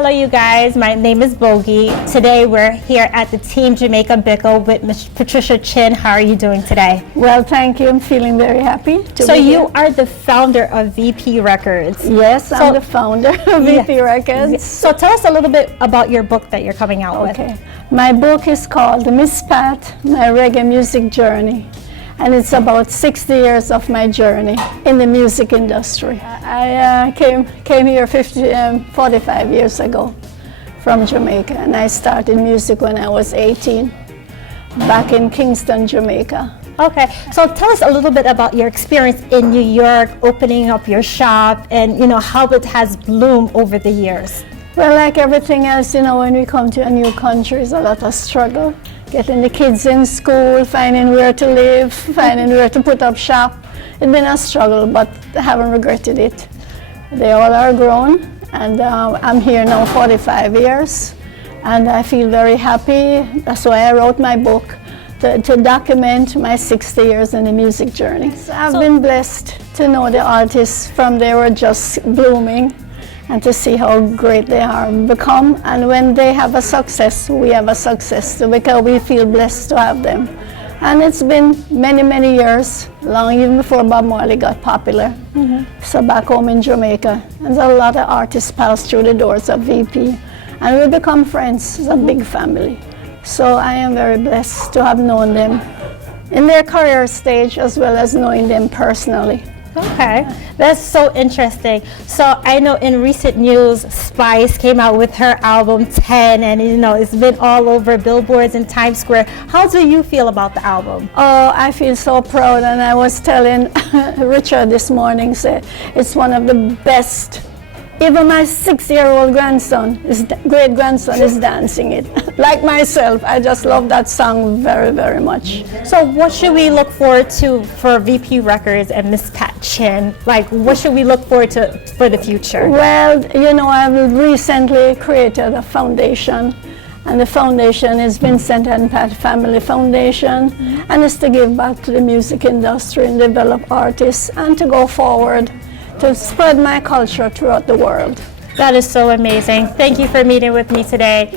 Hello, you guys. My name is Bogie. Today we're here at the Team Jamaica Bickle with Ms. Patricia Chin. How are you doing today? Well, thank you. I'm feeling very happy to So be you here. are the founder of VP Records. Yes, I'm the founder of VP Records. So tell us a little bit about your book that you're coming out with. Okay. My book is called Miss Pat, My Reggae Music Journey. And it's about 60 years of my journey in the music industry. I came here 45 years ago from Jamaica, and I started music when I was 18, back in Kingston, Jamaica. Okay, so tell us a little bit about your experience in New York, opening up your shop, and how it has bloomed over the years. Well, like everything else, when we come to a new country, it's a lot of struggle. Getting the kids in school, finding where to live, finding where to put up shop. It's been a struggle, but I haven't regretted it. They all are grown, and I'm here now 45 years, and I feel very happy. That's why I wrote my book, to document my 60 years in the music journey. So I've been blessed to know the artists from they were just blooming, and to see how great they are become. And when they have a success, we have a success too, because we feel blessed to have them. And it's been many, many years, long even before Bob Marley got popular. So back home in Jamaica, and a lot of artists passed through the doors of VP, and we become friends. It's a big family. So I am very blessed to have known them in their career stage, as well as knowing them personally. Okay, that's so interesting. So I know in recent news, Spice came out with her album 10, and it's been all over billboards in Times Square. How do you feel about the album? Oh, I feel so proud, and I was telling Richard this morning, say it's one of the best. Even my 6-year-old great grandson is dancing it. Like myself, I just love that song very, very much. So what should we look forward to for VP Records and Miss Pat Chin? Like, what should we look forward to for the future? Well, I've recently created a foundation, and the foundation is Vincent and Pat Family Foundation, and it's to give back to the music industry and develop artists, and to go forward to spread my culture throughout the world. That is so amazing. Thank you for meeting with me today.